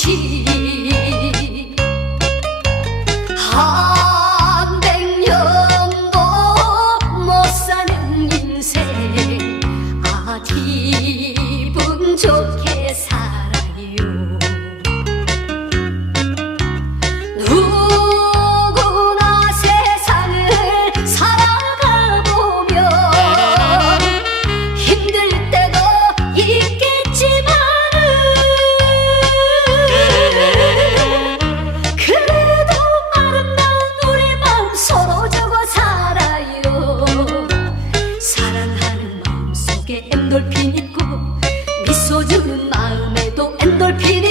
것이 한 백년도 못 사는 인생 아직 어깨 엔돌핀 있고 미소 주는 마음에도 엔돌핀이